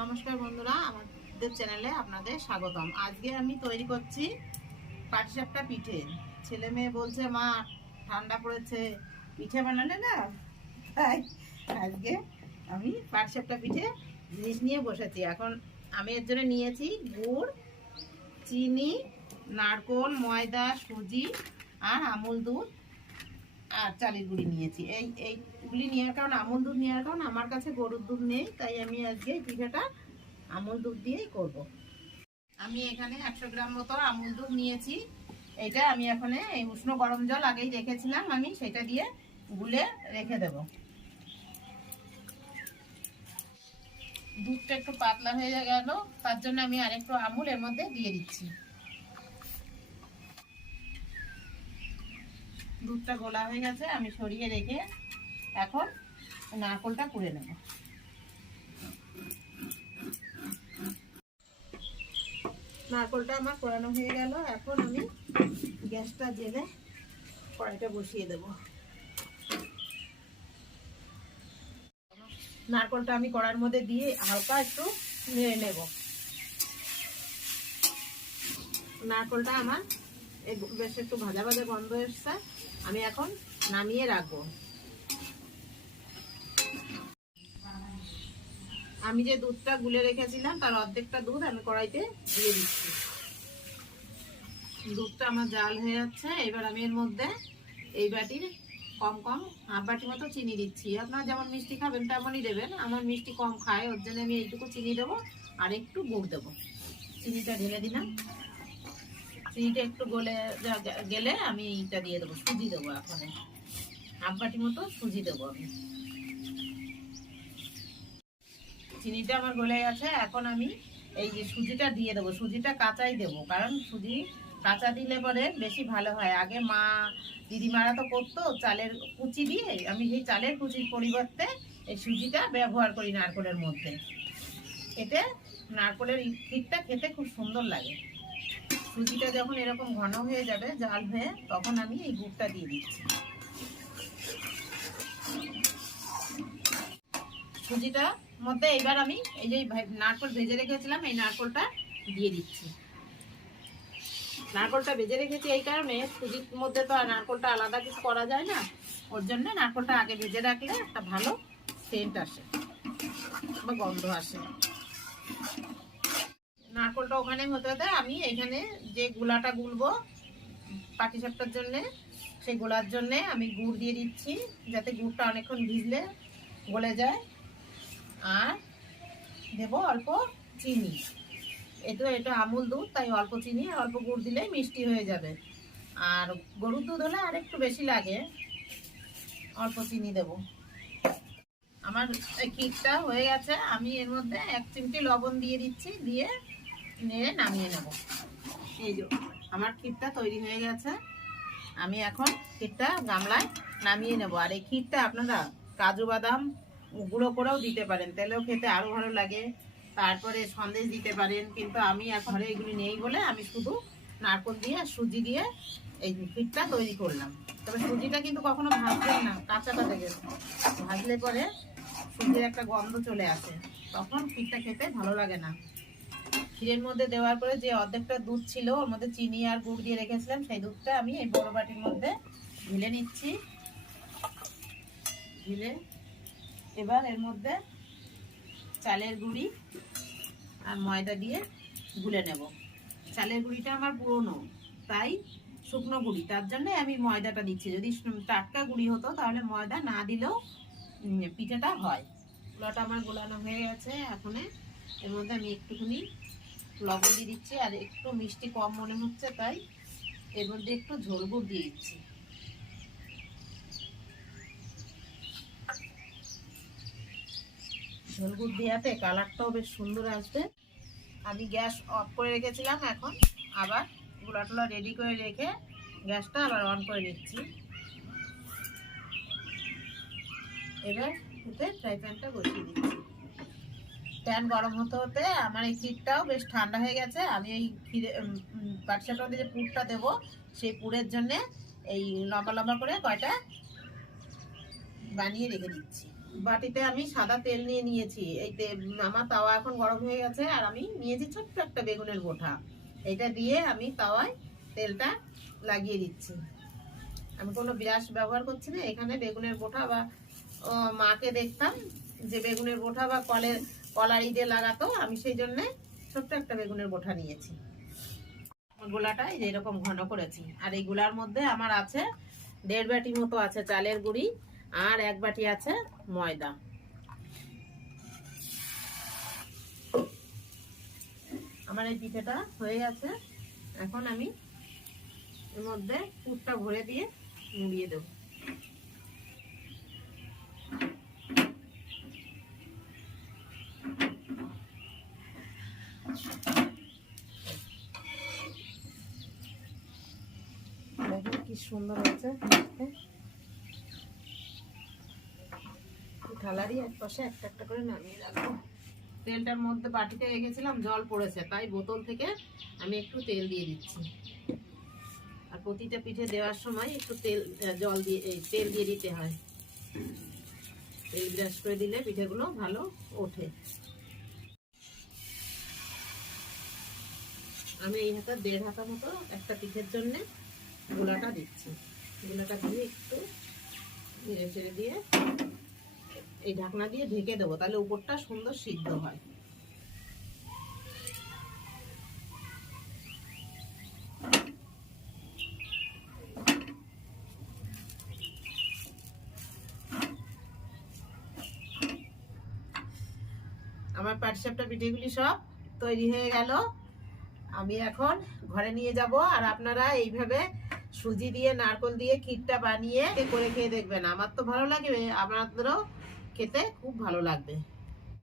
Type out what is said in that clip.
নমস্কার বন্ধুরা, আমাদের চ্যানেলে আপনাদের স্বাগতম। আজকে আমি তৈরি করছি পাটিসাপটা পিঠে। ছেলে মেয়ে বলছে মা ঠান্ডা পড়েছে পিঠে বানালে না, তাই আজকে আমি পাটিসাপটা পিঠে জিনিস নিয়ে বসেছি। এখন আমি এর জন্য নিয়েছি গুড়, চিনি, নারকোল, ময়দা, সুজি আর আমুল দুধ আর চালের গুঁড়ি নিয়েছি। এইগুলি নেওয়ার কারণ, আমুল দুধ নেওয়ার কারণ আমার কাছে গরুর দুধ নেই, তাই আমি আজকে এই পিঠাটা আমুল দুধ দিয়েই করব। আমি এখানে 100 গ্রাম মতো আমুল দুধ নিয়েছি। এটা আমি এখানে এই উষ্ণ গরম জল আগেই রেখেছিলাম, আমি সেটা দিয়ে গুলে রেখে দেব। দুধটা একটু পাতলা হয়ে গেল, তার জন্য আমি আরেকটু আমুল এর মধ্যে দিয়ে দিচ্ছি। দুধটা গোলা হয়ে গেছে, আমি সরিয়ে রেখে এখন নারকেলটা কুড়ে নেব। নারকেলটা আমার কোরানো হয়ে গেল। এখন আমি গ্যাসটা জেলে কড়াইটা বসিয়ে দেব। নারকেলটা আমি কড়াইয়ের মধ্যে দিয়ে হালকা একটু নেড়ে নেব। নারকেলটা আমার বেশ একটু ভাজা ভাজা গন্ধ এসছে, আমি এখন নামিয়ে রাখবো। আমি যে দুধটা গুলে রেখেছিলাম তার অর্ধেকটা দুধ আমি কড়াইতে দিয়ে দিচ্ছি। দুধটা আমার জাল হয়ে যাচ্ছে। এবার আমি এর মধ্যে এই বাটির কম হাফ বাটি মতো চিনি দিচ্ছি। আপনারা যেমন মিষ্টি খাবেন তেমনই দেবেন। আমার মিষ্টি কম খায়, ওর জন্য আমি এইটুকু চিনি দেবো আর একটু গুড় দেবো। চিনিটা ঢেলে দিলাম। চিনিটা একটু গলে গেলে আমি এইটা দিয়ে দেবো, সুজি দেবো। এখন হাফ বাটি মতো সুজি দেবো আমি। চিনিটা আমার গলে গেছে, এখন আমি এই যে সুজিটা দিয়ে দেবো। সুজিটা কাঁচাই দেবো, কারণ সুজি কাঁচা দিলে পরে বেশি ভালো হয়। আগে মা দিদিমারা তো করতো চালের কুচি দিয়ে, আমি সেই চালের কুচির পরিবর্তে এই সুজিটা ব্যবহার করি নারকেলের মধ্যে। এতে নারকেলের ক্ষীরটা খেতে খুব সুন্দর লাগে। সুজিটা যখন এরকম ঘন হয়ে যাবে জাল হয়ে, তখন আমি এই গুড়টা দিয়ে দিচ্ছি। সুজিটা মধ্যে এবার আমি এই যে নারকেল ভেজে রেখেছিলাম, এই নারকেলটা দিয়ে দিচ্ছি। নারকেলটা ভেজে রেখেছি এই কারণে, সুজির মধ্যে তো আর নারকেলটা আলাদা কিছু করা যায় না, ওর জন্য নারকেলটা আগে ভেজে রাখলে একটা ভালো সেন্ট আসে বা গন্ধ আসে। নারকেলটা ওখানে হতে হতে আমি এখানে যে গুলাটা গুলবো পাটিসাপটার জন্য, সেই গোলার জন্য আমি গুড় দিয়ে দিচ্ছি, যাতে গুড়টা অনেকক্ষণ ভিজলে গলে যায়। আর দেবো অল্প চিনি। এটা আমুল দুধ, তাই অল্প চিনি আর অল্প গুড় দিলেই মিষ্টি হয়ে যাবে। আর গরুর দুধ হলে আর একটু বেশি লাগে, অল্প চিনি দেবো। আমার ক্ষীরটা হয়ে গেছে, আমি এর মধ্যে 1 চিমটি লবণ দিয়ে দিচ্ছি, দিয়ে নেড়ে নামিয়ে নেব। এই যে আমার ক্ষীরটা তৈরি হয়ে গেছে, আমি এখন ক্ষীরটা গামলায় নামিয়ে নেব। আর এই ক্ষীরটা আপনারা কাজু বাদাম গুঁড়ো করেও দিতে পারেন, তেলেও খেতে আরো ভালো লাগে। তারপরে সন্দেশ দিতে পারেন, কিন্তু আমি এখন এগুলি নেই বলে আমি শুধু নারকেল দিয়ে সুজি দিয়ে এই ক্ষীরটা তৈরি করলাম। তবে সুজিটা কিন্তু কখনো ভাজবেন না, কাঁচাটা থেকে ভাজলে পরে সুজির একটা গন্ধ চলে আসে, তখন ক্ষীরটা খেতে ভালো লাগে না। ক্ষীরের মধ্যে দেওয়ার পরে যে অর্ধেকটা দুধ ছিল, ওর মধ্যে চিনি আর গুড় দিয়ে রেখেছিলাম, সেই দুধটা আমি এই বড় বাটির মধ্যে ঢেলে নিচ্ছি। ঢেলে এবার এর মধ্যে চালের গুঁড়ি আর ময়দা দিয়ে গুলে নেব। চালের গুঁড়িটা আমার পুরনো, তাই শুকনো গুঁড়ি, তার জন্য আমি ময়দাটা দিচ্ছি। যদি টাটকা গুঁড়ি হতো তাহলে ময়দা না দিলেও পিঠাটা হয়। গুলাটা আমার গোলানো হয়ে গেছে। এখন এর মধ্যে আমি একটুখানি লবণ দিয়ে দিচ্ছি, আর একটু মিষ্টি কম মনে হচ্ছে, তাই এর মধ্যে একটু ঝোল গুড় দিয়ে দিচ্ছি। ঝোল গুড় দেওয়াতে কালারটাও বেশ সুন্দর আসবে। আমি গ্যাস অফ করে রেখেছিলাম, এখন আবার গুলা টুলা রেডি করে রেখে গ্যাসটা আবার অন করে নিচ্ছি। এবার ফ্রাই প্যানটা বসিয়ে দিচ্ছি। প্যান গরম হতে হতে আমার এই ক্ষীরটাও বেশ ঠান্ডা হয়ে গেছে। আমি এই ক্ষীরে পাটিসাপটার মধ্যে যে পুরটা দেবো, সেই পুরের জন্যে এই লম্বা লম্বা করে কয়টা বানিয়ে রেখে দিচ্ছি। বাটিতে আমি সাদা তেল নিয়ে নিয়েছি। এই আমার তাওয়া এখন গরম হয়ে গেছে, আর আমি নিয়েছি ছোট্ট একটা বেগুনের বোঁটা। এটা দিয়ে আমি তাওয়ায় তেলটা লাগিয়ে দিচ্ছি। আমি কোনো ব্রাশ ব্যবহার করছি না এখানে। বেগুনের বোঁটা বা মাকে দেখতাম যে বেগুনের বোঁটা বা কলার ঈদে লাগাতো, আমি সেই জন্যে ছোট্ট একটা বেগুনের বোঁটা নিয়েছি। গোলাটা এরকম ঘন করেছি। আর এই গোলার মধ্যে আমার আছে 1.5 বাটি মতো আছে চালের গুঁড়ি, আর 1 বাটি আছে ময়দা। আমার এই পিঠেটা হয়ে গেছে। এখন আমি এর মধ্যে পুরটা ভরে দিয়ে মুড়িয়ে দেব। দেখুন কি সুন্দর হয়েছে দেখতে। থালারই এক পাশে একটা একটা করে নামিয়ে রাখবো। তেলটার মধ্যে বাটিতে রেখেছিলাম, জল পড়েছে, তাই বোতল থেকে আমি একটু তেল দিয়ে দিচ্ছি। আর প্রতিটা পিঠে দেওয়ার সময় একটু তেল দিয়ে দিতে হয়। তেল ব্রাশ করে দিলে পিঠেগুলো ভালো ওঠে। আমি এই হাতে 1.5 হাতা মতো একটা পিঠের জন্য গোলাটা দিচ্ছি। গোলাটা দিয়ে একটু নেড়ে চেড়ে দিয়ে এই ঢাকনা দিয়ে ঢেকে দেবো, তাহলে উপরটা সুন্দর সিদ্ধ হয়। আমার পাটিসাপটা পিঠেগুলি সব তৈরি হয়ে গেল। আমি এখন ঘরে নিয়ে যাব। আর আপনারা এইভাবে সুজি দিয়ে নারকেল দিয়ে ক্ষীরটা বানিয়ে করে খেয়ে দেখবেন। আমার তো ভালো লাগবে, আপনাদেরও খেতে খুব ভালো লাগবে।